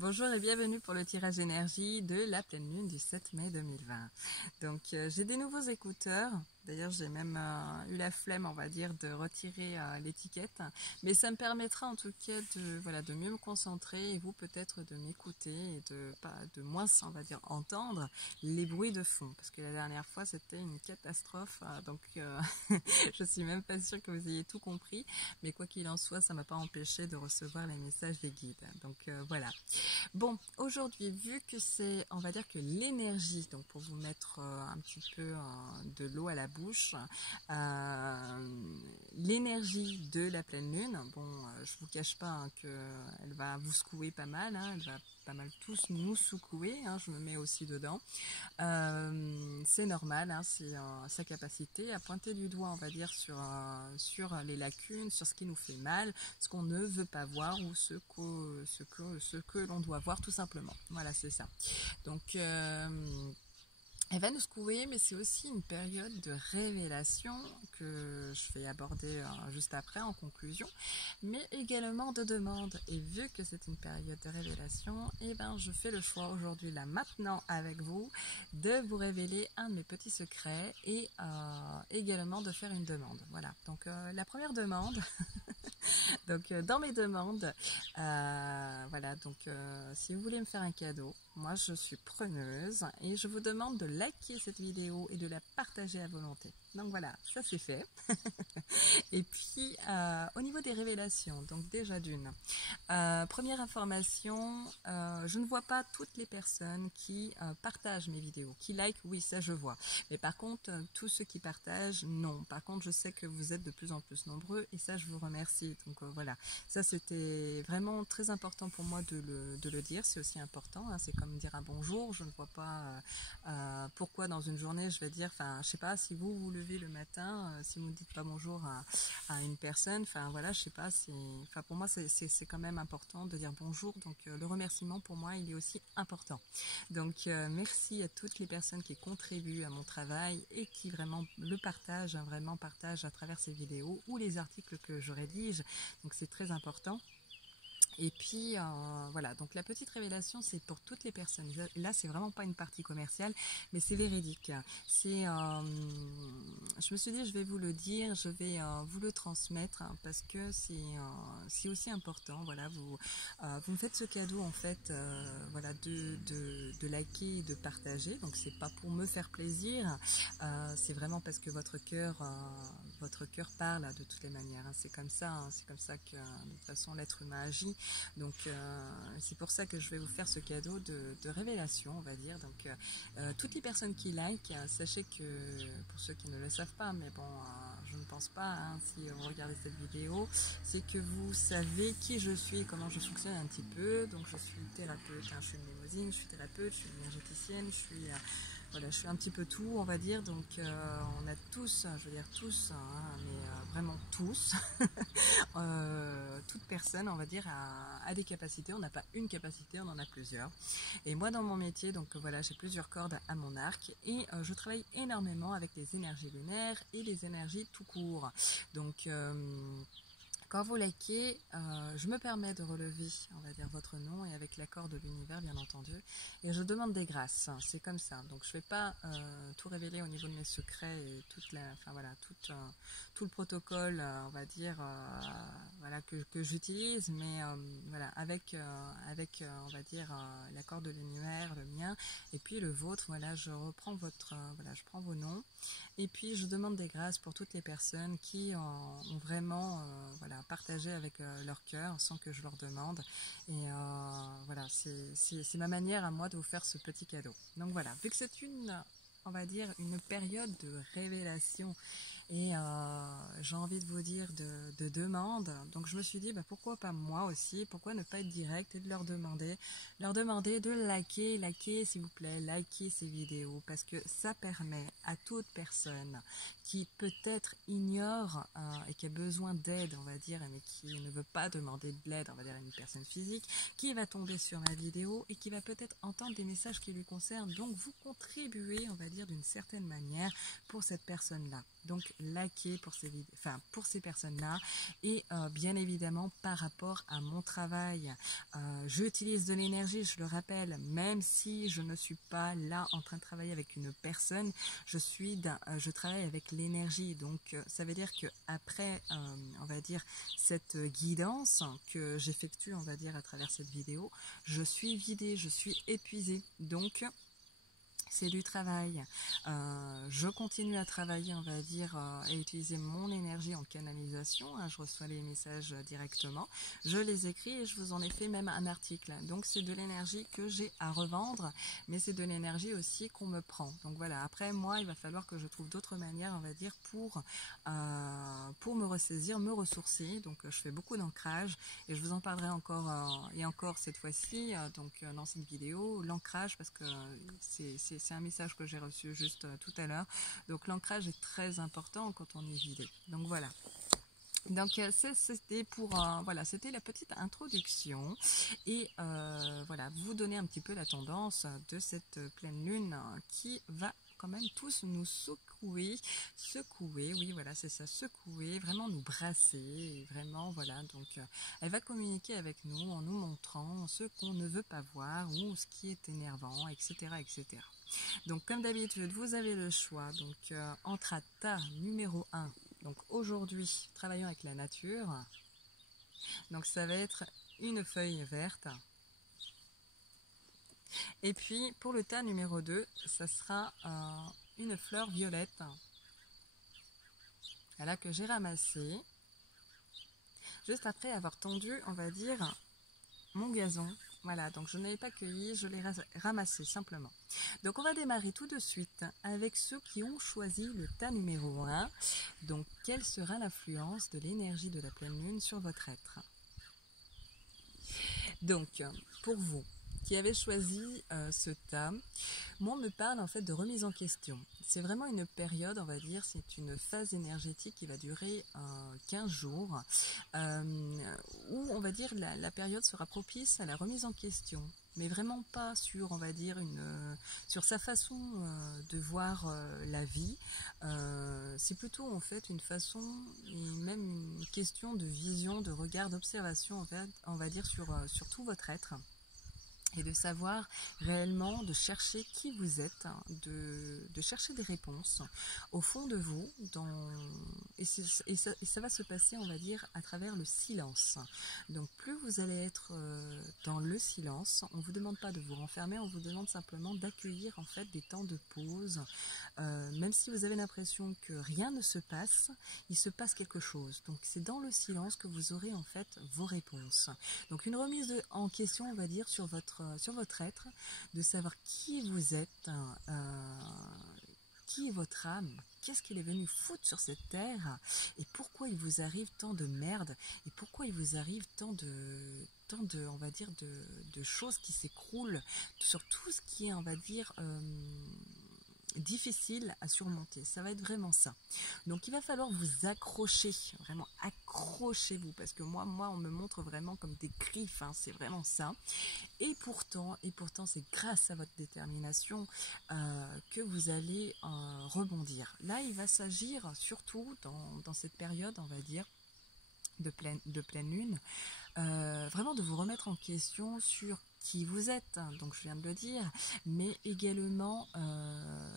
Bonjour et bienvenue pour le tirage énergie de la pleine lune du 7 mai 2020. Donc j'ai des nouveaux écouteurs. D'ailleurs, j'ai même eu la flemme, on va dire, de retirer l'étiquette. Mais ça me permettra en tout cas de mieux me concentrer et vous peut-être de m'écouter et de moins, on va dire, entendre les bruits de fond. Parce que la dernière fois, c'était une catastrophe. Donc je suis même pas sûre que vous ayez tout compris. Mais quoi qu'il en soit, ça m'a pas empêché de recevoir les messages des guides. Donc voilà. Bon, aujourd'hui, vu que c'est, on va dire que l'énergie, donc pour vous mettre un petit peu de l'eau à la bouche, l'énergie de la pleine lune, bon, je vous cache pas qu'elle va vous secouer pas mal, elle va pas mal tous nous secouer, je me mets aussi dedans. C'est normal, c'est sa capacité à pointer du doigt, on va dire, sur les lacunes, sur ce qui nous fait mal, ce qu'on ne veut pas voir ou ce que l'on doit voir tout simplement. Voilà, c'est ça. Donc, elle va nous secouer, mais c'est aussi une période de révélation que je vais aborder juste après en conclusion, mais également de demande. Et vu que c'est une période de révélation, je fais le choix aujourd'hui, là, maintenant, avec vous, de vous révéler un de mes petits secrets et également de faire une demande. Voilà, donc la première demande... Donc dans mes demandes, voilà, donc si vous voulez me faire un cadeau, moi je suis preneuse et je vous demande de liker cette vidéo et de la partager à volonté. Donc voilà, ça c'est fait. Et puis au niveau des révélations, donc déjà d'une, première information, je ne vois pas toutes les personnes qui partagent mes vidéos, qui like, oui ça je vois, mais par contre tous ceux qui partagent, non. Par contre je sais que vous êtes de plus en plus nombreux et ça je vous remercie. Donc voilà, ça c'était vraiment très important pour moi de le dire, c'est aussi important, c'est comme dire un bonjour. Je ne vois pas pourquoi dans une journée je vais dire, enfin je sais pas, si vous vous levez le matin, si vous ne dites pas bonjour à une personne, enfin voilà, je sais pas, enfin pour moi c'est quand même important de dire bonjour, donc le remerciement pour moi il est aussi important. Donc merci à toutes les personnes qui contribuent à mon travail et qui vraiment le partagent, vraiment partagent à travers ces vidéos ou les articles que je rédige, donc c'est très important. Et puis voilà, donc la petite révélation c'est pour toutes les personnes. Là c'est vraiment pas une partie commerciale, mais c'est véridique. Je me suis dit je vais vous le dire, je vais vous le transmettre parce que c'est aussi important. Voilà, vous me faites ce cadeau en fait, voilà, de liker et de partager. Donc c'est pas pour me faire plaisir, c'est vraiment parce que votre cœur parle de toutes les manières. C'est comme ça, c'est comme ça que de toute façon l'être humain agit. Donc c'est pour ça que je vais vous faire ce cadeau de révélation, on va dire. Donc toutes les personnes qui like, sachez que, pour ceux qui ne le savent pas, mais bon, je ne pense pas, si vous regardez cette vidéo, c'est que vous savez qui je suis et comment je fonctionne un petit peu. Donc je suis thérapeute, je suis une mnémosine, je suis thérapeute, je suis énergéticienne, voilà, je suis un petit peu tout, on va dire. Donc on a tous, je veux dire tous, mais vraiment tous, toute personne, on va dire, a des capacités. On n'a pas une capacité, on en a plusieurs. Et moi, dans mon métier, donc voilà, j'ai plusieurs cordes à mon arc et je travaille énormément avec les énergies lunaires et les énergies tout court. Donc quand vous likez, je me permets de relever, on va dire, votre nom et avec l'accord de l'univers, bien entendu. Et je demande des grâces, c'est comme ça. Donc je ne vais pas tout révéler au niveau de mes secrets et tout le protocole, on va dire, voilà, que j'utilise, mais voilà, avec on va dire, l'accord de l'univers, le mien, et puis le vôtre, voilà, je reprends voilà, je prends vos noms, et puis je demande des grâces pour toutes les personnes qui ont vraiment, voilà, partagé avec leur cœur sans que je leur demande. Et voilà, c'est ma manière à moi de vous faire ce petit cadeau. Donc voilà, vu que c'est on va dire, une période de révélation et j'ai envie de vous dire de demande, donc je me suis dit pourquoi pas moi aussi, pourquoi ne pas être direct et de leur demander de liker s'il vous plaît, liker ces vidéos, parce que ça permet à toute personne qui peut-être ignore et qui a besoin d'aide, on va dire, mais qui ne veut pas demander de l'aide, on va dire, à une personne physique, qui va tomber sur ma vidéo et qui va peut-être entendre des messages qui lui concernent. Donc vous contribuez, on va dire, dire, d'une certaine manière pour cette personne-là. Donc, liker pour pour ces personnes-là. Et bien évidemment, par rapport à mon travail, j'utilise de l'énergie, je le rappelle, même si je ne suis pas là en train de travailler avec une personne, je travaille avec l'énergie. Donc, ça veut dire que après, on va dire, cette guidance que j'effectue, on va dire, à travers cette vidéo, je suis vidée, je suis épuisée. Donc, c'est du travail. Je continue à travailler, on va dire, à utiliser mon énergie en canalisation. Je reçois les messages directement. Je les écris et je vous en ai fait même un article. Donc, c'est de l'énergie que j'ai à revendre, mais c'est de l'énergie aussi qu'on me prend. Donc, voilà. Après, moi, il va falloir que je trouve d'autres manières, on va dire, pour me ressaisir, me ressourcer. Donc, je fais beaucoup d'ancrage et je vous en parlerai encore et encore cette fois-ci, dans cette vidéo, l'ancrage, parce que c'est un message que j'ai reçu juste tout à l'heure. Donc l'ancrage est très important quand on est vidé. Donc voilà. Donc c'était c'était la petite introduction et voilà, vous donner un petit peu la tendance de cette pleine lune qui va quand même tous nous secouer, oui voilà c'est ça, secouer, vraiment nous brasser, et vraiment voilà, donc elle va communiquer avec nous en nous montrant ce qu'on ne veut pas voir ou ce qui est énervant, etc. etc. Donc comme d'habitude vous avez le choix donc entre Atta numéro 1, donc aujourd'hui travaillons avec la nature, donc ça va être une feuille verte. Et puis, pour le tas numéro 2, ça sera une fleur violette. Voilà, que j'ai ramassée. Juste après avoir tendu, on va dire, mon gazon. Voilà, donc je ne l'ai pas cueilli, je l'ai ramassé simplement. Donc on va démarrer tout de suite avec ceux qui ont choisi le tas numéro 1. Donc, quelle sera l'influence de l'énergie de la pleine lune sur votre être? Donc, pour vous qui avez choisi ce tas, moi on me parle en fait de remise en question. C'est vraiment une période, on va dire, c'est une phase énergétique qui va durer 15 jours, où on va dire la période sera propice à la remise en question. Mais vraiment pas sur, on va dire, sur sa façon de voir la vie. C'est plutôt en fait une façon et même une question de vision, de regard, d'observation, en fait, on va dire, sur tout votre être. Et de savoir réellement, de chercher qui vous êtes, de chercher des réponses au fond de vous, et ça va se passer, on va dire, à travers le silence. Donc plus vous allez être dans le silence, on ne vous demande pas de vous renfermer, on vous demande simplement d'accueillir en fait des temps de pause. Même si vous avez l'impression que rien ne se passe, il se passe quelque chose. Donc c'est dans le silence que vous aurez en fait vos réponses. Donc une remise en question, on va dire, sur votre être, de savoir qui vous êtes, qui est votre âme, qu'est-ce qu'il est venu foutre sur cette terre, et pourquoi il vous arrive tant de merde, et pourquoi il vous arrive tant de on va dire, de choses qui s'écroulent sur tout ce qui est, on va dire, difficile à surmonter. Ça va être vraiment ça. Donc il va falloir vous accrocher, vraiment accrochez-vous, parce que moi on me montre vraiment comme des griffes, hein, c'est vraiment ça. Et pourtant c'est grâce à votre détermination que vous allez rebondir. Là il va s'agir surtout dans cette période, on va dire, de pleine lune, vraiment de vous remettre en question sur qui vous êtes, donc je viens de le dire, mais également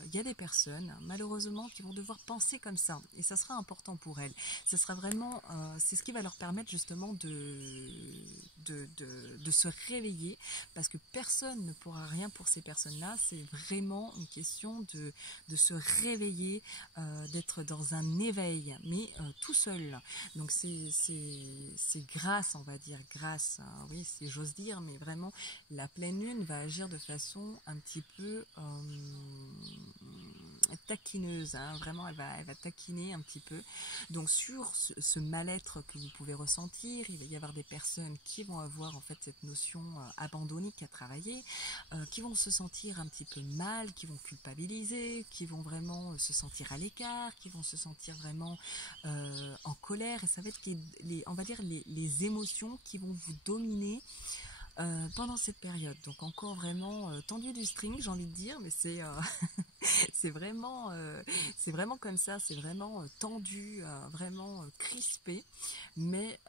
il y a des personnes malheureusement qui vont devoir penser comme ça, et ça sera important pour elles. Ce sera vraiment, c'est ce qui va leur permettre justement de se réveiller, parce que personne ne pourra rien pour ces personnes-là. C'est vraiment une question de se réveiller, d'être dans un éveil, mais tout seul. Donc c'est grâce, on va dire, grâce, oui, si j'ose dire, mais vraiment la pleine lune va agir de façon un petit peu taquineuse, hein. Vraiment elle va taquiner un petit peu. Donc sur ce mal-être que vous pouvez ressentir, il va y avoir des personnes qui vont avoir en fait cette notion abandonnique à travailler, qui vont se sentir un petit peu mal, qui vont culpabiliser, qui vont vraiment se sentir à l'écart, qui vont se sentir vraiment en colère, et ça va être on va dire les émotions qui vont vous dominer pendant cette période. Donc encore vraiment tendu du string, j'ai envie de dire, mais c'est c'est vraiment comme ça, c'est vraiment tendu, vraiment crispé, mais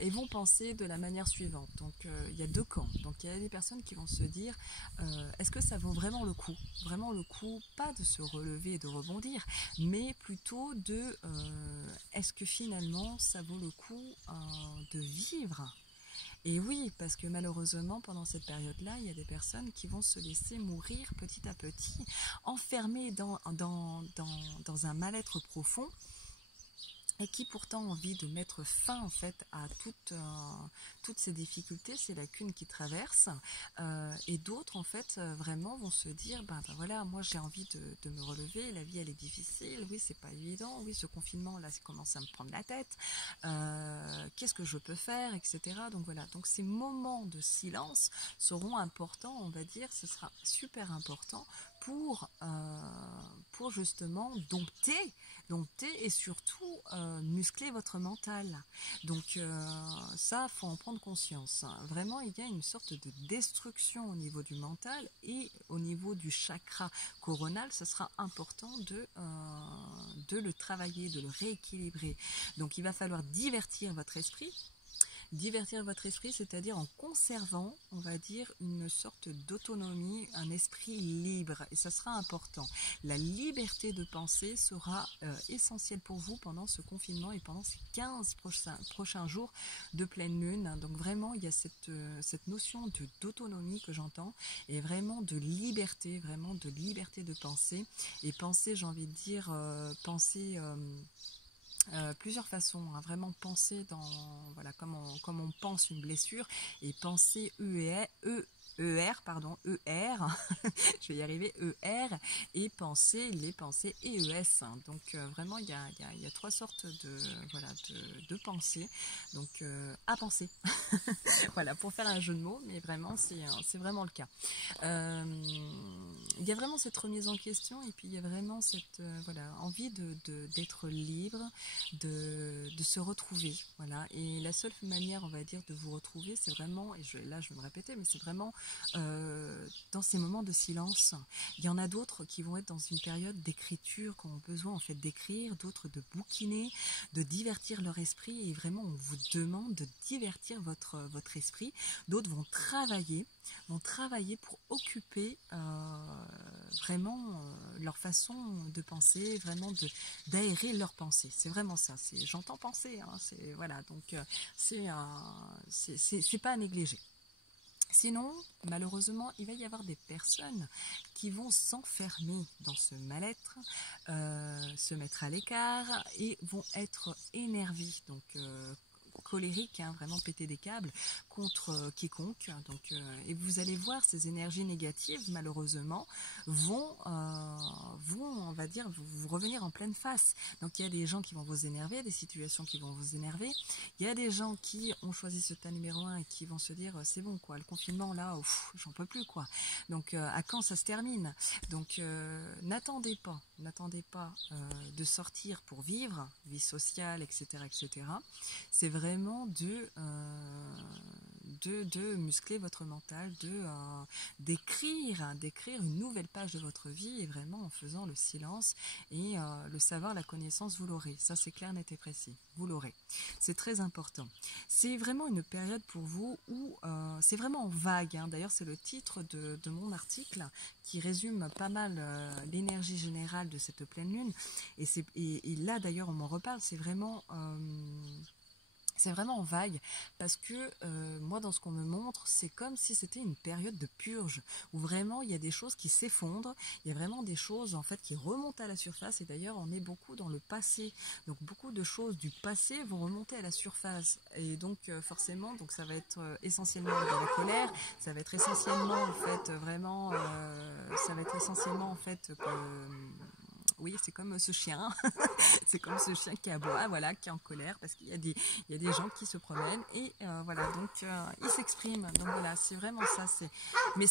ils vont penser de la manière suivante. Donc il y a deux camps. Donc il y a des personnes qui vont se dire est-ce que ça vaut vraiment le coup, pas de se relever et de rebondir, mais plutôt de est-ce que finalement ça vaut le coup de vivre. Et oui, parce que malheureusement, pendant cette période-là, il y a des personnes qui vont se laisser mourir petit à petit, enfermées dans un mal-être profond, et qui pourtant ont envie de mettre fin en fait à toutes ces difficultés, ces lacunes qui traversent, et d'autres en fait vraiment vont se dire ben voilà, moi j'ai envie de me relever, la vie elle est difficile, oui c'est pas évident, oui ce confinement là ça commence à me prendre la tête, qu'est-ce que je peux faire, etc. Donc voilà, donc ces moments de silence seront importants, on va dire, ce sera super important pour justement dompter et surtout muscler votre mental. Donc ça, faut en prendre conscience. Vraiment, il y a une sorte de destruction au niveau du mental et au niveau du chakra coronal, ce sera important de le travailler, de le rééquilibrer. Donc il va falloir divertir votre esprit. Divertir votre esprit, c'est-à-dire en conservant, on va dire, une sorte d'autonomie, un esprit libre. Et ça sera important. La liberté de penser sera essentielle pour vous pendant ce confinement et pendant ces 15 prochains jours de pleine lune. Donc vraiment, il y a cette notion d'autonomie que j'entends et vraiment de liberté de penser. Et penser, j'ai envie de dire, penser... plusieurs façons, hein, vraiment penser voilà, comme on pense une blessure et penser je vais y arriver, ER, et penser les pensées EES. Donc vraiment, il y a trois sortes de pensées, donc à penser. Voilà, pour faire un jeu de mots, mais vraiment, c'est vraiment le cas. Il y a vraiment cette remise en question et puis il y a vraiment cette envie d'être libre, de se retrouver. Voilà. Et la seule manière, on va dire, de vous retrouver, c'est vraiment, et je vais me répéter, mais c'est vraiment dans ces moments de silence. Il y en a d'autres qui vont être dans une période d'écriture, qui ont besoin en fait d'écrire, d'autres de bouquiner, de divertir leur esprit, et vraiment on vous demande de divertir votre esprit. D'autres vont travailler pour occuper vraiment leur façon de penser, vraiment d'aérer leur pensée. C'est vraiment ça. J'entends penser, hein, voilà, donc c'est pas à négliger. Sinon, malheureusement, il va y avoir des personnes qui vont s'enfermer dans ce mal-être, se mettre à l'écart et vont être énervées, donc colériques, hein, vraiment péter des câbles contre quiconque. Donc, et vous allez voir ces énergies négatives, malheureusement, vont on va dire, vous revenir en pleine face. Donc il y a des gens qui vont vous énerver, des situations qui vont vous énerver. Il y a des gens qui ont choisi ce tas numéro 1 et qui vont se dire c'est bon quoi, le confinement là, j'en peux plus quoi. Donc à quand ça se termine? Donc n'attendez pas de sortir pour vivre, vie sociale, etc. etc. C'est vraiment de muscler votre mental, d'écrire une nouvelle page de votre vie, et vraiment en faisant le silence et le savoir, la connaissance, vous l'aurez. Ça c'est clair, net et précis, vous l'aurez. C'est très important. C'est vraiment une période pour vous où c'est vraiment vague, hein. D'ailleurs c'est le titre de mon article qui résume pas mal l'énergie générale de cette pleine lune, et là d'ailleurs on m'en reparle, c'est vraiment vague parce que moi dans ce qu'on me montre c'est comme si c'était une période de purge où vraiment il y a des choses qui s'effondrent, il y a vraiment des choses en fait qui remontent à la surface, et d'ailleurs on est beaucoup dans le passé, donc beaucoup de choses du passé vont remonter à la surface, et donc forcément donc ça va être essentiellement de la colère, ça va être essentiellement en fait vraiment ça va être essentiellement en fait oui, c'est comme ce chien, c'est comme ce chien qui aboie, voilà, qui est en colère parce qu'il y a des gens qui se promènent et voilà, donc ils s'expriment. Donc voilà, c'est vraiment ça. Mais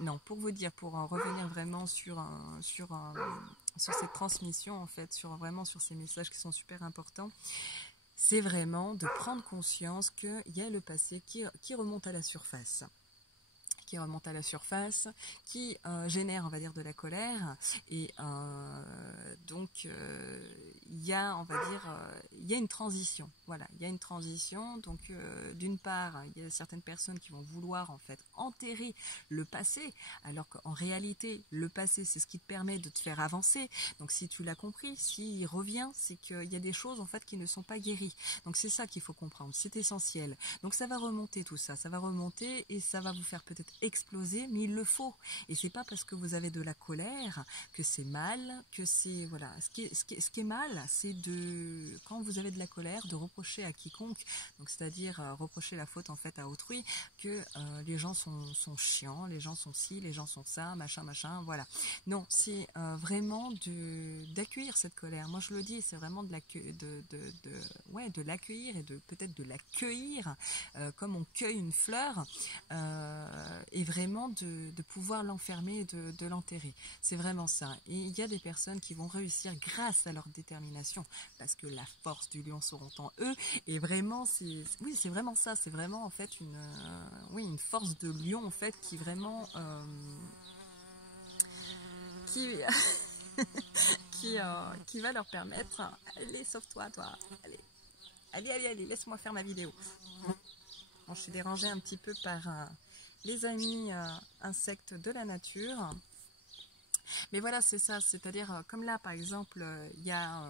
non, pour vous dire, pour revenir vraiment sur cette transmission en fait, sur ces messages qui sont super importants. c'est vraiment de prendre conscience qu'il y a le passé qui remonte à la surface. Qui génère, on va dire, de la colère. Et donc, il y a, on va dire, il y a une transition. Voilà, il y a une transition. Donc, d'une part, il y a certaines personnes qui vont vouloir, en fait, enterrer le passé, alors qu'en réalité, le passé, c'est ce qui te permet de te faire avancer. Donc, si tu l'as compris, s'il revient, c'est qu'il y a des choses, en fait, qui ne sont pas guéries. Donc, c'est ça qu'il faut comprendre. C'est essentiel. Donc, ça va remonter tout ça. Ça va remonter et ça va vous faire peut-être exploser, mais il le faut. Et c'est pas parce que vous avez de la colère que c'est mal, que c'est voilà. Ce qui est mal, c'est de quand vous avez de la colère, de reprocher à quiconque, donc c'est-à-dire reprocher la faute en fait à autrui, que les gens sont chiants, les gens sont ci, les gens sont ça, machin, voilà. Non, c'est vraiment d'accueillir cette colère. Moi je le dis, c'est vraiment de l'accueillir et de peut-être de l'accueillir comme on cueille une fleur. Et vraiment de pouvoir l'enfermer, de l'enterrer. C'est vraiment ça. Et il y a des personnes qui vont réussir grâce à leur détermination, parce que la force du lion seront en eux. Et vraiment, c'est vraiment ça. C'est vraiment en fait une force de lion en fait qui vraiment qui qui va leur permettre. Allez, sauve-toi, toi. Allez, laisse-moi faire ma vidéo. Bon, je suis dérangée un petit peu par les amis insectes de la nature. Mais voilà, c'est ça, c'est-à-dire, comme là, par exemple, il y a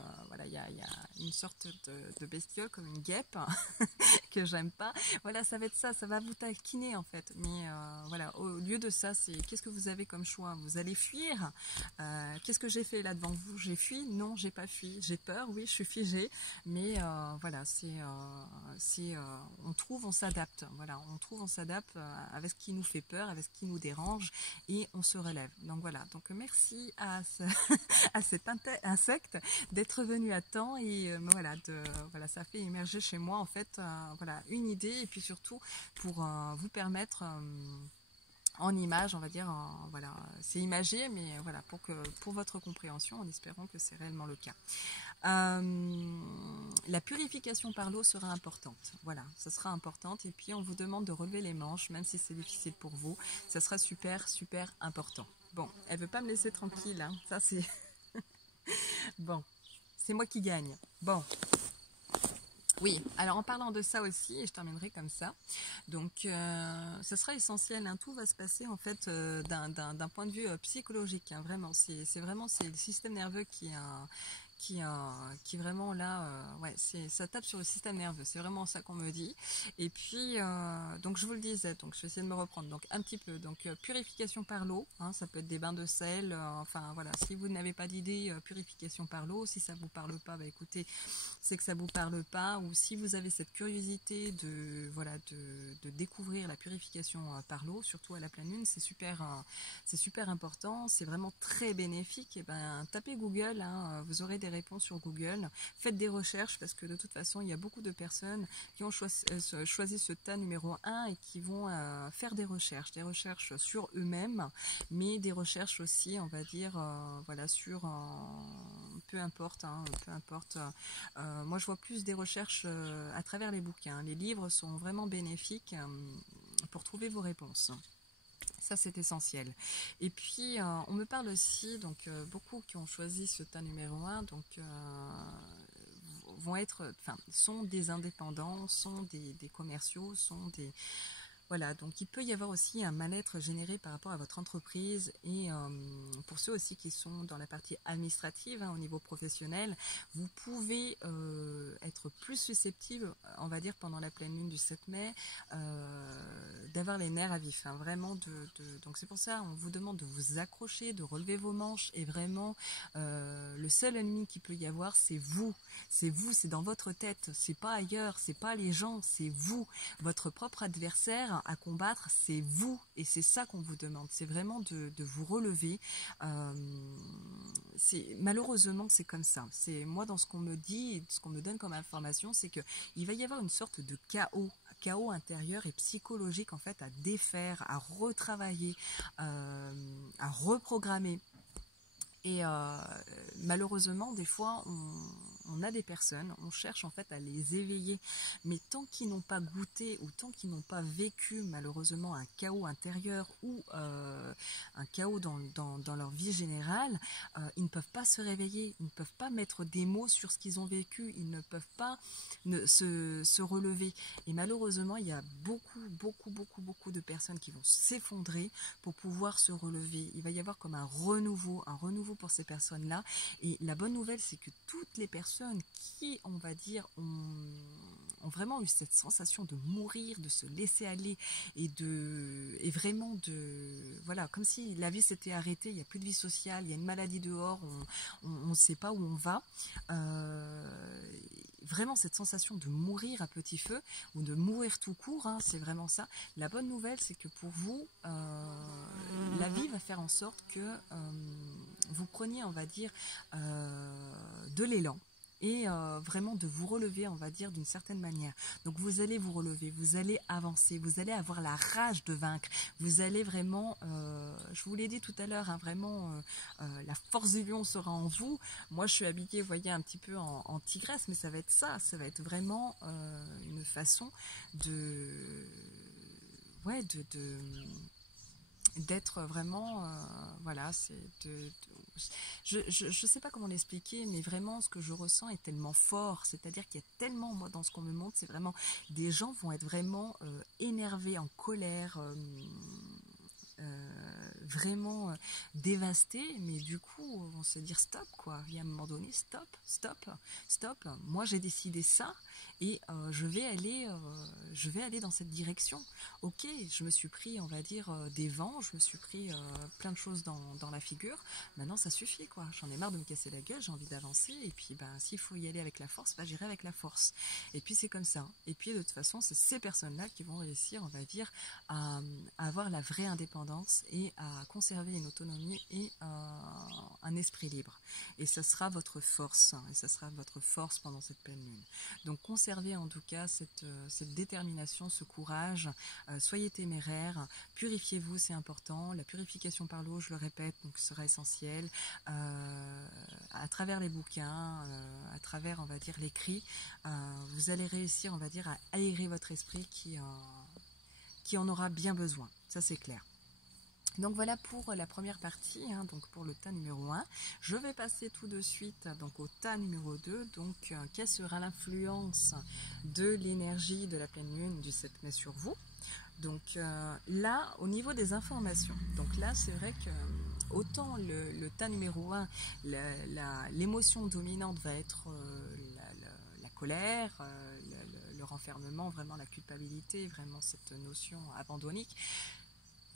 une sorte de bestiole, comme une guêpe, que j'aime pas. Voilà, ça va être ça, ça va vous taquiner, en fait. Mais voilà, au lieu de ça, c'est qu'est-ce que vous avez comme choix? Vous allez fuir. Qu'est-ce que j'ai fait là devant vous? J'ai fui? Non, j'ai pas fui. J'ai peur, oui, je suis figée. Mais voilà, on s'adapte. Voilà, on s'adapte avec ce qui nous fait peur, avec ce qui nous dérange, et on se relève. Donc voilà, donc merci à cet insecte d'être venu à temps et voilà, ça fait émerger chez moi en fait voilà, une idée et puis surtout pour vous permettre en image, on va dire, voilà, c'est imagé, mais voilà, pour votre compréhension, en espérant que c'est réellement le cas. La purification par l'eau sera importante. Voilà, ça sera importante. Et puis, on vous demande de relever les manches, même si c'est difficile pour vous. Ça sera super, super important. Bon, elle veut pas me laisser tranquille, hein. Ça, c'est... Bon, c'est moi qui gagne. Bon. Oui, alors en parlant de ça aussi, et je terminerai comme ça, donc ça sera essentiel, hein, tout va se passer en fait d'un point de vue psychologique, hein, vraiment, c'est le système nerveux qui vraiment là, ça tape sur le système nerveux, c'est vraiment ça qu'on me dit. Et puis, donc je vous le disais, donc je vais essayer de me reprendre, donc un petit peu, donc purification par l'eau, hein, ça peut être des bains de sel, enfin voilà, si vous n'avez pas d'idée, purification par l'eau, si ça vous parle pas, bah écoutez, c'est que ça vous parle pas, ou si vous avez cette curiosité de découvrir la purification par l'eau, surtout à la pleine lune, c'est super important, c'est vraiment très bénéfique. Et ben tapez Google, hein, vous aurez des réponses sur Google, faites des recherches parce que de toute façon il y a beaucoup de personnes qui ont choisi ce tas numéro 1 et qui vont faire des recherches sur eux-mêmes, mais des recherches aussi, on va dire, voilà, sur peu importe, moi je vois plus des recherches à travers les bouquins. Les livres sont vraiment bénéfiques pour trouver vos réponses. Ça, c'est essentiel. Et puis, on me parle aussi, donc beaucoup qui ont choisi ce tas numéro 1, donc sont des indépendants, sont des commerciaux, sont des... Voilà, donc il peut y avoir aussi un mal-être généré par rapport à votre entreprise et pour ceux aussi qui sont dans la partie administrative, hein, au niveau professionnel, vous pouvez être plus susceptible, on va dire pendant la pleine lune du 7 mai, d'avoir les nerfs à vif, hein, vraiment donc c'est pour ça on vous demande de vous accrocher, de relever vos manches et vraiment le seul ennemi qu'il peut y avoir, c'est vous, c'est dans votre tête, c'est pas ailleurs, c'est pas les gens, c'est vous, votre propre adversaire à combattre, c'est vous, et c'est ça qu'on vous demande, c'est vraiment de vous relever. Malheureusement c'est comme ça, c'est moi dans ce qu'on me dit, ce qu'on me donne comme information, c'est que il va y avoir une sorte de chaos intérieur et psychologique en fait à défaire, à retravailler, à reprogrammer. Et malheureusement, des fois, on on a des personnes, on cherche en fait à les éveiller, mais tant qu'ils n'ont pas goûté ou tant qu'ils n'ont pas vécu malheureusement un chaos intérieur ou un chaos dans leur vie générale, ils ne peuvent pas se réveiller, ils ne peuvent pas mettre des mots sur ce qu'ils ont vécu, ils ne peuvent pas se relever. Et malheureusement, il y a beaucoup de personnes qui vont s'effondrer pour pouvoir se relever. Il va y avoir comme un renouveau pour ces personnes-là. Et la bonne nouvelle, c'est que toutes les personnes qui, on va dire, ont vraiment eu cette sensation de mourir, de se laisser aller et vraiment voilà, comme si la vie s'était arrêtée, il n'y a plus de vie sociale, il y a une maladie dehors, on ne sait pas où on va. Vraiment cette sensation de mourir à petit feu ou de mourir tout court, hein, c'est vraiment ça. La bonne nouvelle, c'est que pour vous, la vie va faire en sorte que vous preniez, on va dire, de l'élan et vraiment de vous relever, on va dire, d'une certaine manière. Donc vous allez vous relever, vous allez avancer, vous allez avoir la rage de vaincre, vous allez vraiment, je vous l'ai dit tout à l'heure, hein, vraiment la force du lion sera en vous. Moi je suis habillée, vous voyez, un petit peu en tigresse, mais ça va être ça va être vraiment une façon d'être vraiment, voilà, je sais pas comment l'expliquer, mais vraiment ce que je ressens est tellement fort, c'est-à-dire qu'il y a tellement, moi dans ce qu'on me montre, c'est vraiment, des gens vont être vraiment énervés, en colère, vraiment dévastés, mais du coup on se dire stop quoi, il y a un moment donné stop, moi j'ai décidé ça et je vais aller dans cette direction. Ok, je me suis pris, on va dire, des vents, je me suis pris plein de choses dans la figure, maintenant ça suffit quoi, j'en ai marre de me casser la gueule, j'ai envie d'avancer et puis s'il faut y aller avec la force, j'irai avec la force, et puis c'est comme ça, et puis de toute façon c'est ces personnes là qui vont réussir, on va dire, à avoir la vraie indépendance et à conserver une autonomie et un esprit libre, et ça sera votre force, hein, et ça sera votre force pendant cette pleine lune. Donc conservez en tout cas cette détermination, ce courage, soyez téméraire, purifiez-vous, c'est important, la purification par l'eau, je le répète, donc sera essentielle, à travers les bouquins, à travers, on va dire, l'écrit, vous allez réussir, on va dire, à aérer votre esprit qui en aura bien besoin, ça c'est clair. Donc voilà pour la première partie, hein, donc pour le tas numéro 1. Je vais passer tout de suite donc au tas numéro 2. Donc quelle sera l'influence de l'énergie de la pleine lune du 7 mai sur vous? Donc là, au niveau des informations, donc là c'est vrai que autant le tas numéro 1, l'émotion dominante va être la colère, le renfermement, vraiment la culpabilité, vraiment cette notion abandonnique.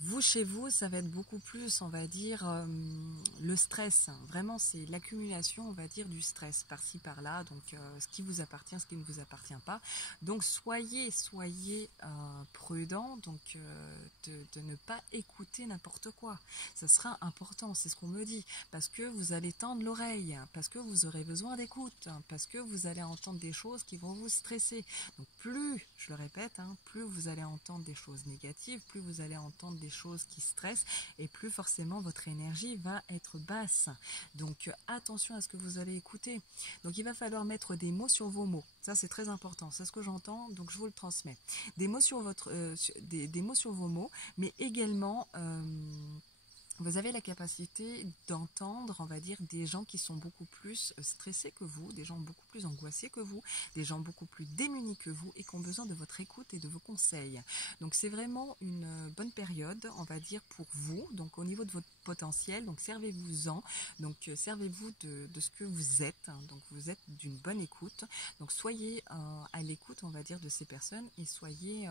Vous, chez vous, ça va être beaucoup plus, on va dire, le stress. Vraiment, c'est l'accumulation, on va dire, du stress par-ci, par-là. Donc, ce qui vous appartient, ce qui ne vous appartient pas. Donc, soyez prudent, donc de ne pas écouter n'importe quoi. Ça sera important, c'est ce qu'on me dit. Parce que vous allez tendre l'oreille, parce que vous aurez besoin d'écoute, parce que vous allez entendre des choses qui vont vous stresser. Donc, plus, je le répète, hein, plus vous allez entendre des choses négatives, plus vous allez entendre des choses qui stressent et plus forcément votre énergie va être basse. Donc attention à ce que vous allez écouter. Donc il va falloir mettre des mots sur vos mots. Ça c'est très important, c'est ce que j'entends, donc je vous le transmets. Des mots sur des mots sur vos mots, mais également vous avez la capacité d'entendre, on va dire, des gens qui sont beaucoup plus stressés que vous, des gens beaucoup plus angoissés que vous, des gens beaucoup plus démunis que vous et qui ont besoin de votre écoute et de vos conseils. Donc c'est vraiment une bonne période, on va dire, pour vous. Donc au niveau de votre potentiel, donc servez-vous-en, donc servez-vous de ce que vous êtes. Donc vous êtes d'une bonne écoute. Donc soyez à l'écoute, on va dire, de ces personnes et soyez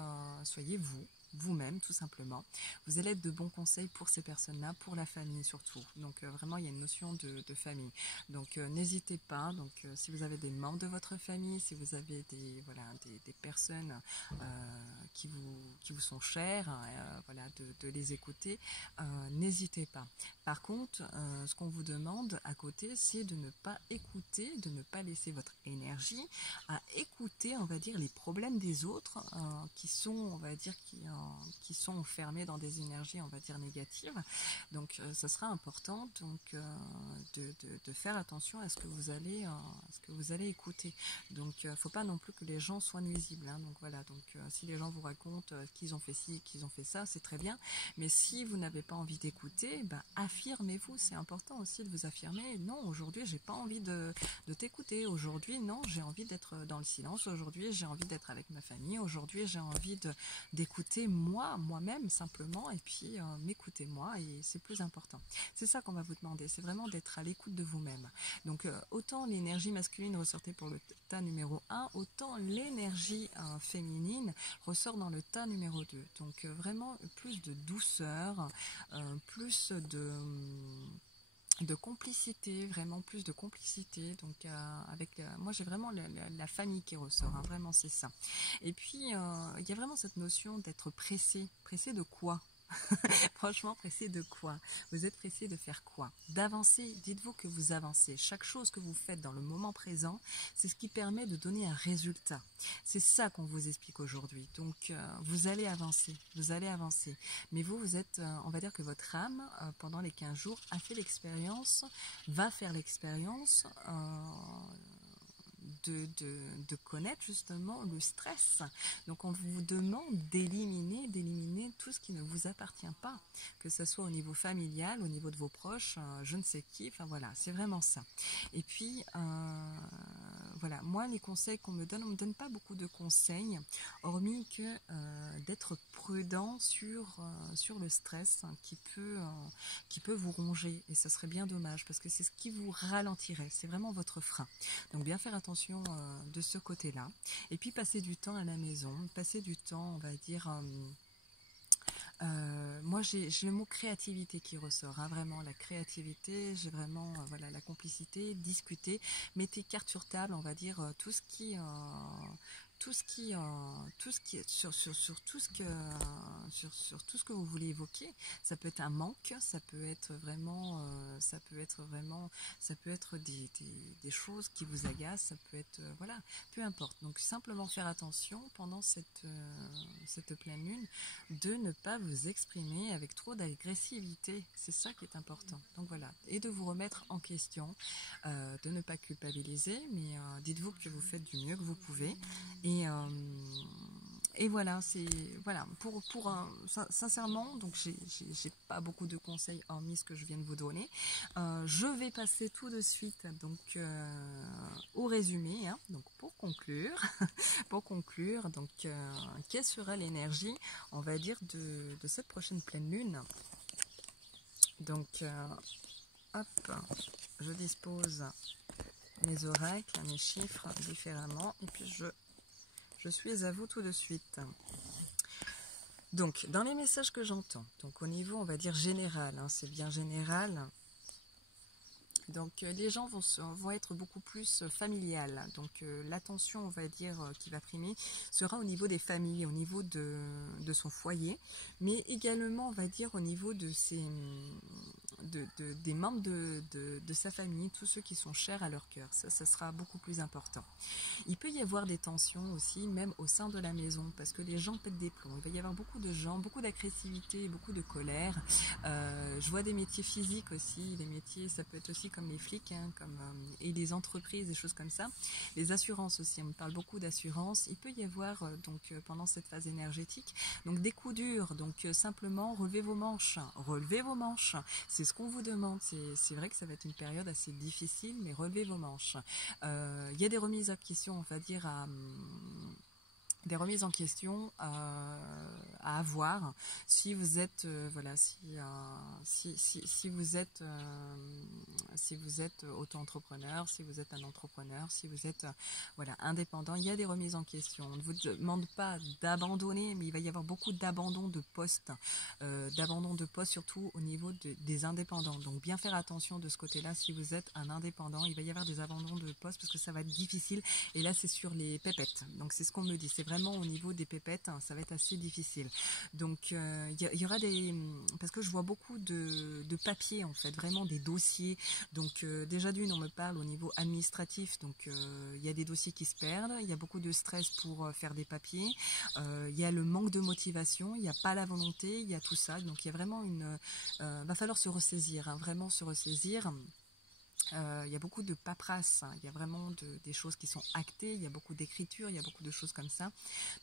vous-même tout simplement. Vous allez être de bons conseils pour ces personnes-là, pour la famille surtout. Donc vraiment il y a une notion de famille. Donc n'hésitez pas, donc si vous avez des membres de votre famille, si vous avez des personnes qui vous sont chères, voilà, de les écouter, n'hésitez pas. Par contre, ce qu'on vous demande à côté, c'est de ne pas écouter, de ne pas laisser votre énergie à écouter, on va dire, les problèmes des autres qui sont, on va dire, qui sont enfermés dans des énergies, on va dire, négatives. Donc, ce sera important donc, de faire attention à ce que vous allez écouter. Donc, il ne faut pas non plus que les gens soient nuisibles. Hein. Donc, voilà. Donc, si les gens vous racontent qu'ils ont fait ci, qu'ils ont fait ça, c'est très bien. Mais si vous n'avez pas envie d'écouter, affirmez-vous. C'est important aussi de vous affirmer. Non, aujourd'hui, j'ai pas envie de t'écouter. Aujourd'hui, non, j'ai envie d'être dans le silence. Aujourd'hui, j'ai envie d'être avec ma famille. Aujourd'hui, j'ai envie d'écouter moi-même simplement, et puis m'écouter moi, et c'est plus important. C'est ça qu'on va vous demander, c'est vraiment d'être à l'écoute de vous-même. Donc autant l'énergie masculine ressortait pour le tas numéro 1, autant l'énergie féminine ressort dans le tas numéro 2. Donc vraiment plus de douceur, plus de complicité, vraiment plus de complicité. Donc moi j'ai vraiment la famille qui ressort, hein, vraiment c'est ça. Et puis il y a vraiment cette notion d'être pressé. Pressé de quoi? Franchement, pressé de quoi? Vous êtes pressé de faire quoi? D'avancer. Dites-vous que vous avancez. Chaque chose que vous faites dans le moment présent, c'est ce qui permet de donner un résultat. C'est ça qu'on vous explique aujourd'hui. Donc, vous allez avancer. Vous allez avancer. Mais vous êtes, on va dire que votre âme, pendant les 15 jours, a fait l'expérience, va faire l'expérience de connaître justement le stress. Donc on vous demande d'éliminer tout ce qui ne vous appartient pas, que ce soit au niveau familial, au niveau de vos proches, je ne sais qui, enfin voilà, c'est vraiment ça. Et puis voilà, moi les conseils qu'on me donne, on ne me donne pas beaucoup de conseils, hormis que d'être prudent sur le stress qui peut vous ronger, et ça serait bien dommage parce que c'est ce qui vous ralentirait, c'est vraiment votre frein. Donc bien faire attention de ce côté-là. Et puis passer du temps à la maison, passer du temps, on va dire... moi j'ai le mot créativité qui ressort, hein, vraiment la créativité, j'ai vraiment voilà, la complicité, discuter, mettez carte sur table, on va dire tout ce qui sur tout ce que vous voulez évoquer. Ça peut être un manque, ça peut être vraiment des choses qui vous agacent, ça peut être voilà, peu importe. Donc simplement faire attention pendant cette pleine lune de ne pas vous exprimer avec trop d'agressivité, c'est ça qui est important. Donc voilà, et de vous remettre en question, de ne pas culpabiliser, mais dites-vous que vous faites du mieux que vous pouvez. Et voilà, c'est voilà sincèrement, donc j'ai pas beaucoup de conseils hormis ce que je viens de vous donner. Je vais passer tout de suite donc au résumé, hein, donc pour conclure, donc quelle sera l'énergie, on va dire de cette prochaine pleine lune. Donc hop, je dispose mes oracles, mes chiffres différemment, et puis je suis à vous tout de suite. Donc, dans les messages que j'entends, donc au niveau, on va dire général, hein, c'est bien général. Donc, les gens vont être beaucoup plus familiales. Donc, l'attention, on va dire, qui va primer sera au niveau des familles, au niveau de son foyer, mais également, on va dire, au niveau de des membres de sa famille, tous ceux qui sont chers à leur cœur. Ça sera beaucoup plus important. Il peut y avoir des tensions aussi, même au sein de la maison, parce que les gens pètent des plombs. Il va y avoir beaucoup de gens, beaucoup d'agressivité, beaucoup de colère. Je vois des métiers physiques aussi. Les métiers, ça peut être aussi comme les flics, hein, et les entreprises, des choses comme ça. Les assurances aussi, on me parle beaucoup d'assurance. Il peut y avoir, donc, pendant cette phase énergétique, donc des coups durs. Donc, simplement, relevez vos manches. Relevez vos manches. C'est ce qu'on vous demande. C'est vrai que ça va être une période assez difficile, mais relevez vos manches. Il y a des remises en question, on va dire, des remises en question à avoir si vous êtes voilà, si vous êtes auto-entrepreneur, si vous êtes un entrepreneur, si vous êtes voilà, indépendant. Il y a des remises en question. On ne vous demande pas d'abandonner, mais il va y avoir beaucoup d'abandon de postes, surtout au niveau des indépendants. Donc bien faire attention de ce côté-là. Si vous êtes un indépendant, il va y avoir des abandons de postes parce que ça va être difficile, et là c'est sur les pépettes. Donc c'est ce qu'on me dit, c'est vraiment au niveau des pépettes, hein, ça va être assez difficile. Donc y aura des... Parce que je vois beaucoup de papiers en fait, vraiment des dossiers. Donc déjà d'une, on me parle au niveau administratif, donc il y a des dossiers qui se perdent, il y a beaucoup de stress pour faire des papiers, il y a le manque de motivation, il n'y a pas la volonté, il y a tout ça. Donc il y a vraiment une... va falloir se ressaisir, hein, vraiment se ressaisir. Il y a beaucoup de paperasse, hein. Il y a vraiment des choses qui sont actées, il y a beaucoup d'écriture, il y a beaucoup de choses comme ça.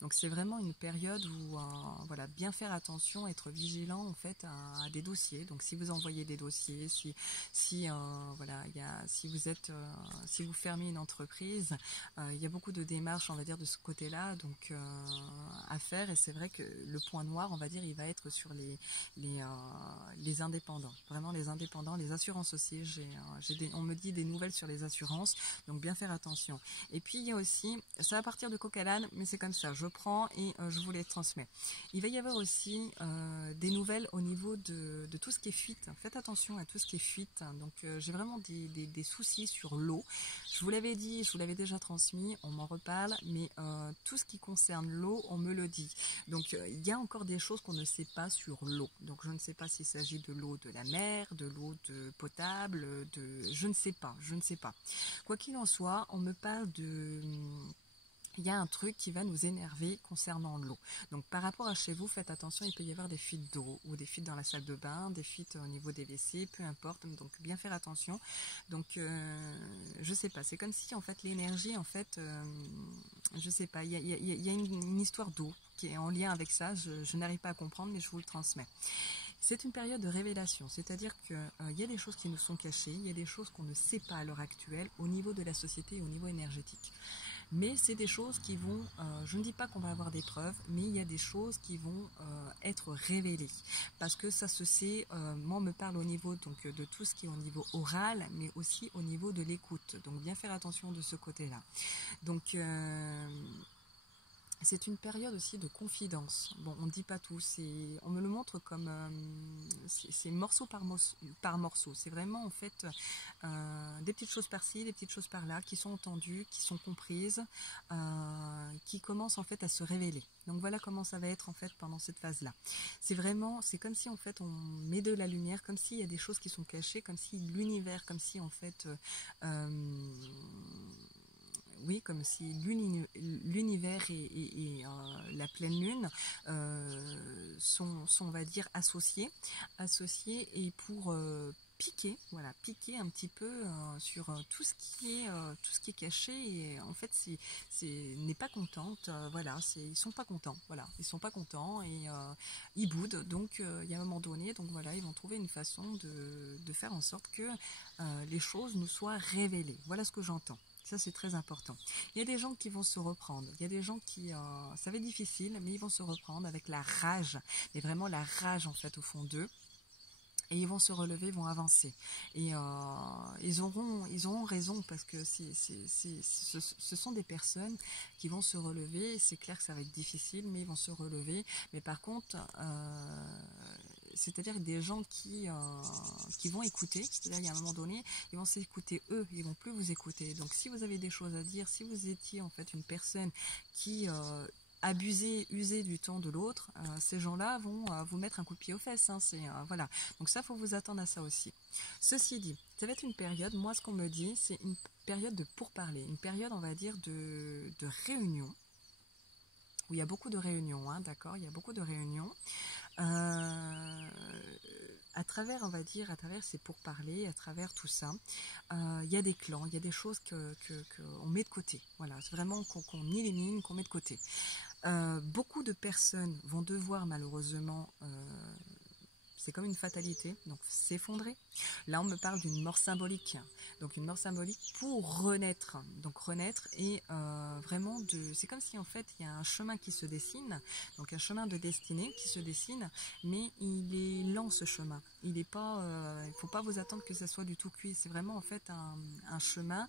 Donc c'est vraiment une période où voilà, bien faire attention, être vigilant en fait à des dossiers. Donc si vous envoyez des dossiers, voilà, si vous fermez une entreprise, il y a beaucoup de démarches, on va dire, de ce côté-là, donc à faire. Et c'est vrai que le point noir, on va dire, il va être sur les indépendants. Vraiment les indépendants, les assurances aussi. On me dit des nouvelles sur les assurances, donc bien faire attention. Et puis il y a aussi, ça va partir de coq à l'âne, mais c'est comme ça, je prends et je vous les transmets. Il va y avoir aussi des nouvelles au niveau de tout ce qui est fuite. Faites attention à tout ce qui est fuite. Donc j'ai vraiment des soucis sur l'eau. Je vous l'avais dit, je vous l'avais déjà transmis, on m'en reparle, mais tout ce qui concerne l'eau, on me le dit. Donc il y a encore des choses qu'on ne sait pas sur l'eau. Donc je ne sais pas s'il s'agit de l'eau de la mer, de l'eau potable, je ne sais pas, je ne sais pas. Quoi qu'il en soit, on me parle de... Il y a un truc qui va nous énerver concernant l'eau. Donc par rapport à chez vous, faites attention, il peut y avoir des fuites d'eau ou des fuites dans la salle de bain, des fuites au niveau des WC, peu importe. Donc bien faire attention. Donc je sais pas, c'est comme si en fait l'énergie, en fait, je sais pas, il y a une histoire d'eau qui est en lien avec ça. Je n'arrive pas à comprendre, mais je vous le transmets. C'est une période de révélation, c'est-à-dire qu'il y a des choses qui nous sont cachées, il y a des choses qu'on ne sait pas à l'heure actuelle au niveau de la société et au niveau énergétique. Mais c'est des choses qui vont, je ne dis pas qu'on va avoir des preuves, mais il y a des choses qui vont être révélées. Parce que ça se sait, moi on me parle au niveau donc, de tout ce qui est au niveau oral, mais aussi au niveau de l'écoute. Donc bien faire attention de ce côté-là. Donc... c'est une période aussi de confidence. Bon, on ne dit pas tout, on me le montre comme c'est morceau par morceau. C'est vraiment en fait des petites choses par-ci, des petites choses par-là qui sont entendues, qui sont comprises, qui commencent en fait à se révéler. Donc voilà comment ça va être en fait pendant cette phase-là. C'est comme si en fait on met de la lumière, comme s'il y a des choses qui sont cachées, comme si l'univers, comme si en fait oui, comme si l'univers et la pleine lune sont, on va dire, associés et pour piquer, voilà, piquer un petit peu sur tout ce qui est caché et en fait n'est pas contente, voilà, ils sont pas contents, voilà, ils sont pas contents et ils boudent, donc il y a un moment donné, donc voilà, ils vont trouver une façon de faire en sorte que les choses nous soient révélées. Voilà ce que j'entends. Ça, c'est très important. Il y a des gens qui vont se reprendre. Il y a des gens qui, ça va être difficile, mais ils vont se reprendre avec la rage. Mais vraiment la rage, en fait, au fond d'eux. Et ils vont se relever, ils vont avancer. Et ils auront raison parce que ce sont des personnes qui vont se relever. C'est clair que ça va être difficile, mais ils vont se relever. Mais par contre, c'est-à-dire des gens qui vont écouter. C'est-à-dire, il y a un moment donné, ils vont s'écouter eux, ils vont plus vous écouter. Donc, si vous avez des choses à dire, si vous étiez en fait une personne qui user du temps de l'autre, ces gens-là vont vous mettre un coup de pied aux fesses. Hein, voilà. Donc ça, faut vous attendre à ça aussi. Ceci dit, ça va être une période, moi ce qu'on me dit, c'est une période de pourparler, une période, on va dire, de réunion, où il y a beaucoup de réunions, hein, d'accord, il y a beaucoup de réunions. À travers, on va dire, à travers ces pourparlers, à travers tout ça, il y a des clans, il y a des choses qu'on met de côté. Voilà, c'est vraiment qu'on élimine, qu'on met de côté. Beaucoup de personnes vont devoir malheureusement, c'est comme une fatalité, donc s'effondrer. Là, on me parle d'une mort symbolique, donc une mort symbolique pour renaître. Donc renaître et vraiment c'est comme si en fait il y a un chemin qui se dessine, donc un chemin de destinée qui se dessine, mais il est lent ce chemin. Il est pas, il faut pas vous attendre que ça soit du tout cuit. C'est vraiment en fait un chemin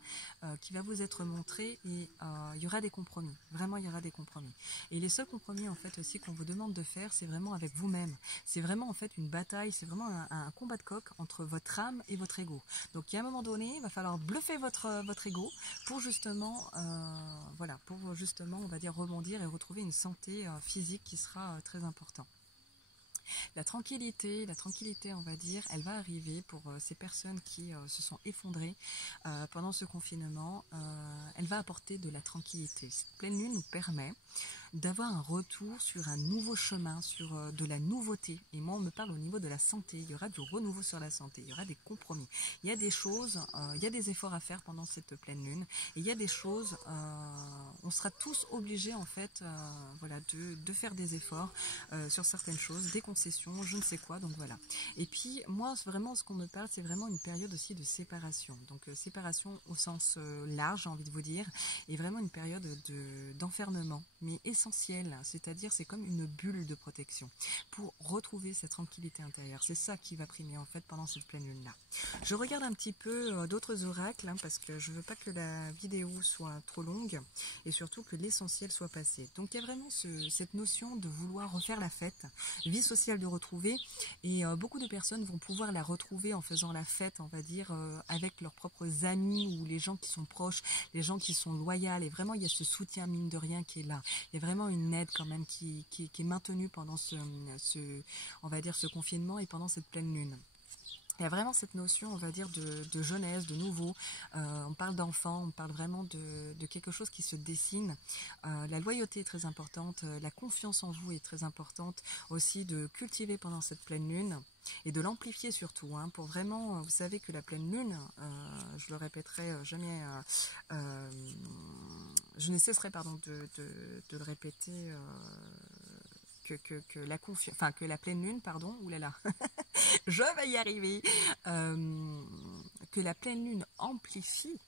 qui va vous être montré et il y aura des compromis. Vraiment, il y aura des compromis. Et les seuls compromis en fait aussi qu'on vous demande de faire, c'est vraiment avec vous-même. C'est vraiment en fait une bataille. bataille, c'est vraiment un combat de coq entre votre âme et votre ego. Donc il y a un moment donné, il va falloir bluffer votre ego pour justement, voilà, pour justement, on va dire, rebondir et retrouver une santé physique qui sera très importante. La tranquillité, on va dire, elle va arriver pour ces personnes qui se sont effondrées pendant ce confinement. Elle va apporter de la tranquillité. Cette pleine lune nous permet d'avoir un retour sur un nouveau chemin, sur de la nouveauté. Et moi, on me parle au niveau de la santé. Il y aura du renouveau sur la santé. Il y aura des compromis. Il y a des choses, il y a des efforts à faire pendant cette pleine lune. Et il y a des choses, on sera tous obligés, en fait, voilà, de faire des efforts sur certaines choses, des concessions, je ne sais quoi. Donc voilà. Et puis, moi, vraiment, ce qu'on me parle, c'est vraiment une période aussi de séparation. Donc, séparation au sens large, j'ai envie de vous dire. Et vraiment une période d'enfermement. Mais essentiel, c'est-à-dire c'est comme une bulle de protection pour retrouver cette tranquillité intérieure. C'est ça qui va primer en fait pendant cette pleine lune là. Je regarde un petit peu d'autres oracles parce que je veux pas que la vidéo soit trop longue et surtout que l'essentiel soit passé. Donc il y a vraiment cette notion de vouloir refaire la fête, vie sociale de retrouver, et beaucoup de personnes vont pouvoir la retrouver en faisant la fête, on va dire, avec leurs propres amis ou les gens qui sont proches, les gens qui sont loyaux, et vraiment il y a ce soutien mine de rien qui est là. Il y a vraiment une aide quand même qui est maintenue pendant on va dire, ce confinement et pendant cette pleine lune. Il y a vraiment cette notion, on va dire, de jeunesse, de nouveau. On parle d'enfants, on parle vraiment de quelque chose qui se dessine. La loyauté est très importante, la confiance en vous est très importante. Aussi de cultiver pendant cette pleine lune et de l'amplifier surtout. Pour vraiment, vous savez que la pleine lune, je le répéterai jamais, je ne cesserai de le répéter. Que la pleine lune, pardon, oulala, je vais y arriver, que la pleine lune amplifie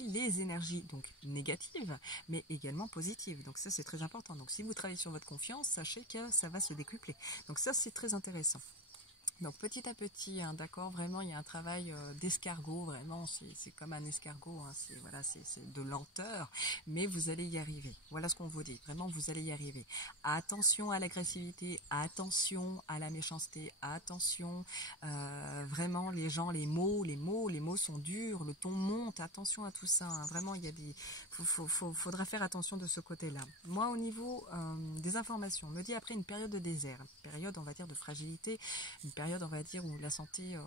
les énergies donc négatives, mais également positives. Donc ça, c'est très important. Donc si vous travaillez sur votre confiance, sachez que ça va se décupler. Donc ça, c'est très intéressant. Donc petit à petit, d'accord, vraiment il y a un travail d'escargot, vraiment c'est comme un escargot, c'est de lenteur, mais vous allez y arriver. Voilà ce qu'on vous dit, vraiment vous allez y arriver. Attention à l'agressivité, attention à la méchanceté, attention, vraiment les gens, les mots sont durs, le ton monte, attention à tout ça. Vraiment il y a faudra faire attention de ce côté-là. Moi au niveau des informations, on me dit après une période de désert, une période on va dire de fragilité, une période on va dire où la santé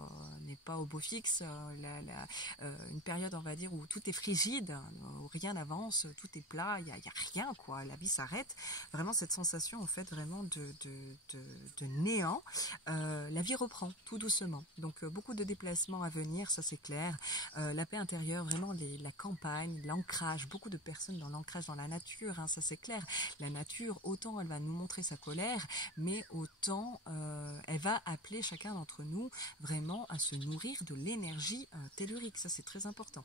n'est pas au beau fixe, une période on va dire où tout est frigide, où rien n'avance, tout est plat, il y a rien quoi, la vie s'arrête. Vraiment cette sensation en fait vraiment de néant. La vie reprend tout doucement. Donc beaucoup de déplacements à venir, ça c'est clair. La paix intérieure, vraiment la campagne, l'ancrage, beaucoup de personnes dans l'ancrage dans la nature, ça c'est clair. La nature, autant elle va nous montrer sa colère, mais autant elle va appeler chacun d'entre nous vraiment à se nourrir de l'énergie tellurique, ça c'est très important.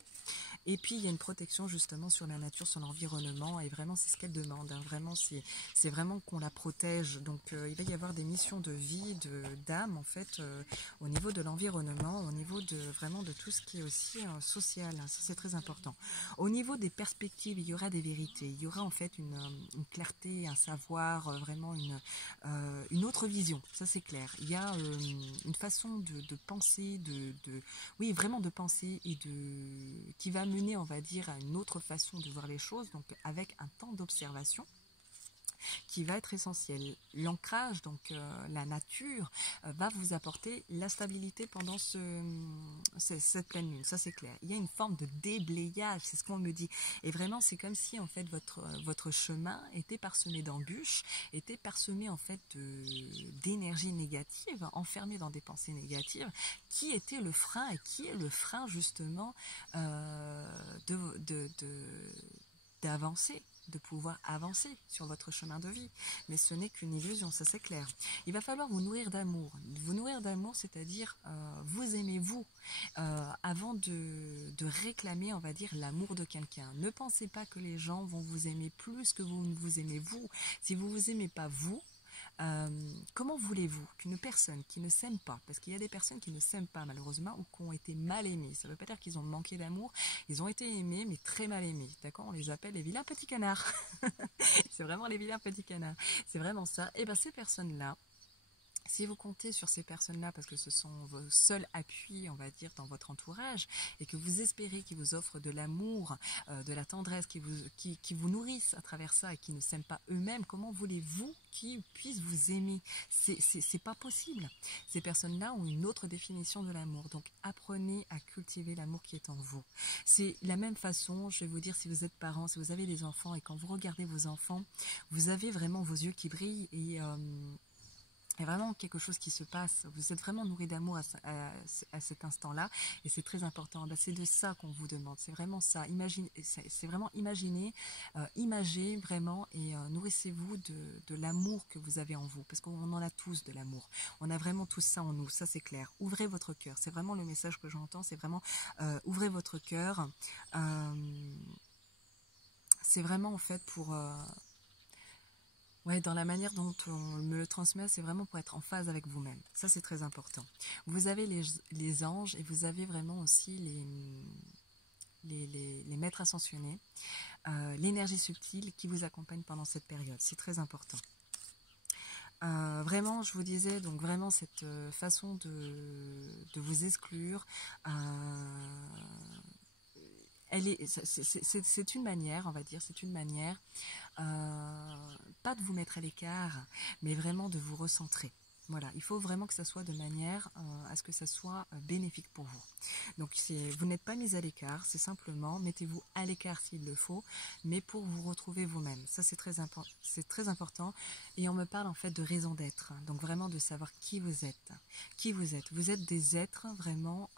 Et puis il y a une protection justement sur la nature, sur l'environnement, et vraiment c'est ce qu'elle demande, vraiment c'est vraiment qu'on la protège. Donc il va y avoir des missions de vie, d'âme en fait, au niveau de l'environnement, au niveau vraiment de tout ce qui est aussi social, ça c'est très important. Au niveau des perspectives, il y aura des vérités, il y aura en fait une clarté, un savoir, vraiment une autre vision, ça c'est clair. Il y a une façon de penser, oui, vraiment de penser et qui va mener, on va dire, à une autre façon de voir les choses, donc avec un temps d'observation qui va être essentiel. L'ancrage, donc la nature, va vous apporter la stabilité pendant cette pleine lune, ça c'est clair. Il y a une forme de déblayage, c'est ce qu'on me dit. Et vraiment, c'est comme si en fait votre chemin était parsemé d'embûches, était parsemé en fait d'énergie négative, enfermé dans des pensées négatives, qui était le frein et qui est le frein justement d'avancer, de pouvoir avancer sur votre chemin de vie. Mais ce n'est qu'une illusion, ça c'est clair. Il va falloir vous nourrir d'amour. Vous nourrir d'amour, c'est-à-dire vous aimez vous avant de réclamer, on va dire, l'amour de quelqu'un. Ne pensez pas que les gens vont vous aimer plus que vous ne vous aimez vous. Si vous ne vous aimez pas vous, comment voulez-vous qu'une personne qui ne s'aime pas, parce qu'il y a des personnes qui ne s'aiment pas malheureusement ou qui ont été mal aimées, ça ne veut pas dire qu'ils ont manqué d'amour, ils ont été aimés mais très mal aimés, d'accord, on les appelle les vilains petits canards. C'est vraiment les vilains petits canards, c'est vraiment ça. Et bien ces personnes-là, Si vous comptez sur ces personnes-là parce que ce sont vos seuls appuis, on va dire, dans votre entourage, et que vous espérez qu'ils vous offrent de l'amour, de la tendresse, qui vous nourrissent à travers ça et qui ne s'aiment pas eux-mêmes, comment voulez-vous qu'ils puissent vous aimer? C'est pas possible. Ces personnes-là ont une autre définition de l'amour. Donc apprenez à cultiver l'amour qui est en vous. C'est la même façon, je vais vous dire, si vous êtes parent, si vous avez des enfants et quand vous regardez vos enfants, vous avez vraiment vos yeux qui brillent et il y a vraiment quelque chose qui se passe. Vous êtes vraiment nourri d'amour à cet instant-là. Et c'est très important. Ben, c'est de ça qu'on vous demande. C'est vraiment ça. C'est vraiment imaginer, imager vraiment et nourrissez-vous de l'amour que vous avez en vous. Parce qu'on en a tous de l'amour. On a vraiment tout ça en nous. Ça, c'est clair. Ouvrez votre cœur. C'est vraiment le message que j'entends. C'est vraiment ouvrez votre cœur. C'est vraiment en fait pour... Ouais, dans la manière dont on me le transmet, c'est vraiment pour être en phase avec vous-même. Ça, c'est très important. Vous avez les anges et vous avez vraiment aussi les maîtres ascensionnés, l'énergie subtile qui vous accompagne pendant cette période. C'est très important. Vraiment, je vous disais, donc vraiment cette façon de vous exclure, c'est une manière, on va dire, c'est une manière, pas de vous mettre à l'écart, mais vraiment de vous recentrer. Voilà, il faut vraiment que ça soit de manière à ce que ça soit bénéfique pour vous. Donc, vous n'êtes pas mis à l'écart, c'est simplement, mettez-vous à l'écart s'il le faut, mais pour vous retrouver vous-même. Ça, c'est très important. Et on me parle en fait de raison d'être, donc vraiment de savoir qui vous êtes. Qui vous êtes. Vous êtes des êtres vraiment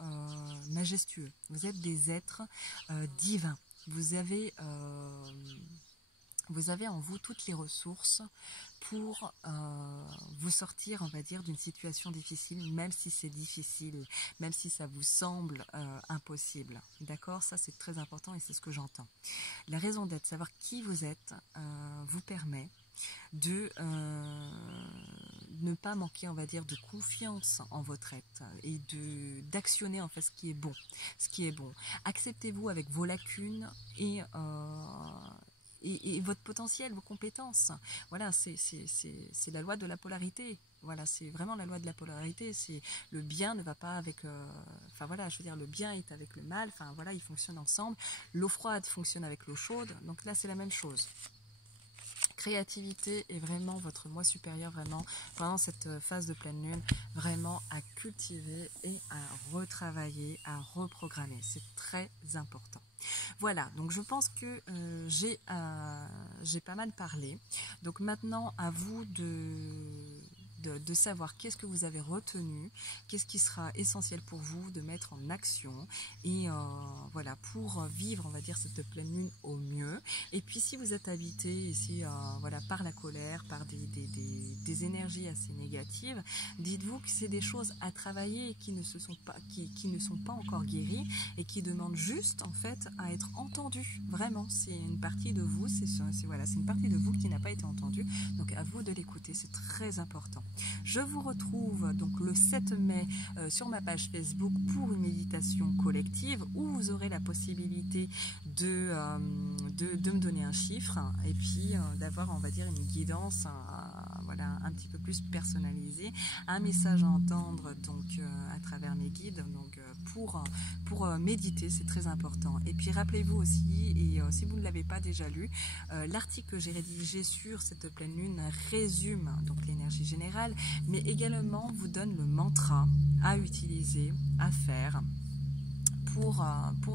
majestueux. Vous êtes des êtres divins. Vous avez en vous toutes les ressources pour vous sortir, on va dire, d'une situation difficile, même si c'est difficile, même si ça vous semble impossible. D'accord? Ça, c'est très important et c'est ce que j'entends. La raison d'être, savoir qui vous êtes, vous permet de ne pas manquer, on va dire, de confiance en votre être et d'actionner en fait ce qui est bon. Acceptez-vous avec vos lacunes et votre potentiel, vos compétences. Voilà, c'est la loi de la polarité. Voilà, c'est vraiment la loi de la polarité. C'est le bien ne va pas avec... Enfin voilà, je veux dire, le bien est avec le mal. Enfin voilà, ils fonctionnent ensemble. L'eau froide fonctionne avec l'eau chaude. Donc là, c'est la même chose. Créativité est vraiment votre moi supérieur, vraiment pendant cette phase de pleine lune, vraiment à cultiver et à retravailler, à reprogrammer. C'est très important. Voilà, donc je pense que j'ai pas mal parlé. Donc maintenant, à vous de savoir qu'est-ce que vous avez retenu, qu'est-ce qui sera essentiel pour vous de mettre en action et voilà, pour vivre, on va dire, cette pleine lune au mieux. Et puis si vous êtes habité ici voilà, par la colère, par des énergies assez négatives, dites-vous que c'est des choses à travailler qui ne sont pas encore guéries et qui demandent juste en fait à être entendues. Vraiment, c'est une partie de vous, c'est une partie de vous qui n'a pas été entendue, donc à vous de l'écouter, c'est très important. Je vous retrouve donc le 7 mai sur ma page Facebook pour une méditation collective où vous aurez la possibilité de me donner un chiffre et puis d'avoir, on va dire, une guidance voilà, un petit peu plus personnalisée, un message à entendre donc à travers mes guides, donc pour méditer, c'est très important. Et puis rappelez-vous aussi, et si vous ne l'avez pas déjà lu, l'article que j'ai rédigé sur cette pleine lune résume donc l'énergie générale, mais également vous donne le mantra à utiliser, à faire pour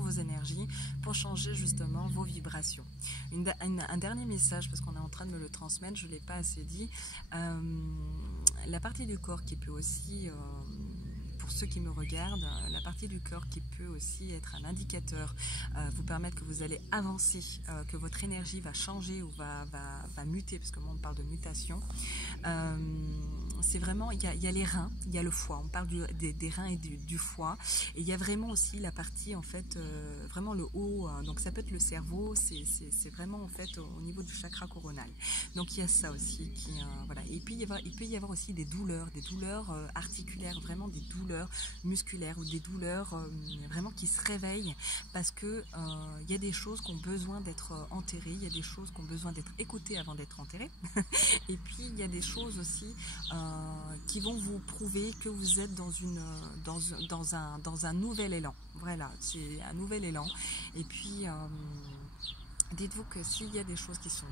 vos énergies, pour changer justement vos vibrations. Un dernier message, parce qu'on est en train de me le transmettre, je ne l'ai pas assez dit, la partie du corps qui peut aussi... pour ceux qui me regardent, la partie du corps qui peut aussi être un indicateur, vous permettre que vous allez avancer, que votre énergie va changer ou va muter, parce que moi on parle de mutation. C'est vraiment, il y a les reins, il y a le foie, on parle des reins et du foie, et il y a vraiment aussi la partie en fait, vraiment le haut, donc ça peut être le cerveau, c'est vraiment en fait au niveau du chakra coronal. Donc il y a ça aussi, voilà. Et puis il peut y avoir aussi des douleurs articulaires, vraiment des douleurs douleurs musculaires ou des douleurs vraiment qui se réveillent parce que il y a des choses qui ont besoin d'être enterrées, il y a des choses qui ont besoin d'être écoutées avant d'être enterrées. Et puis il y a des choses aussi qui vont vous prouver que vous êtes dans un nouvel élan. Voilà, c'est un nouvel élan. Et puis dites-vous que s'il y a des choses qui sont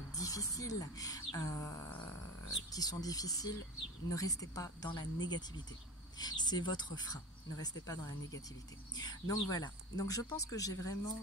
difficiles, ne restez pas dans la négativité. C'est votre frein. Ne restez pas dans la négativité. Donc voilà. Donc je pense que j'ai vraiment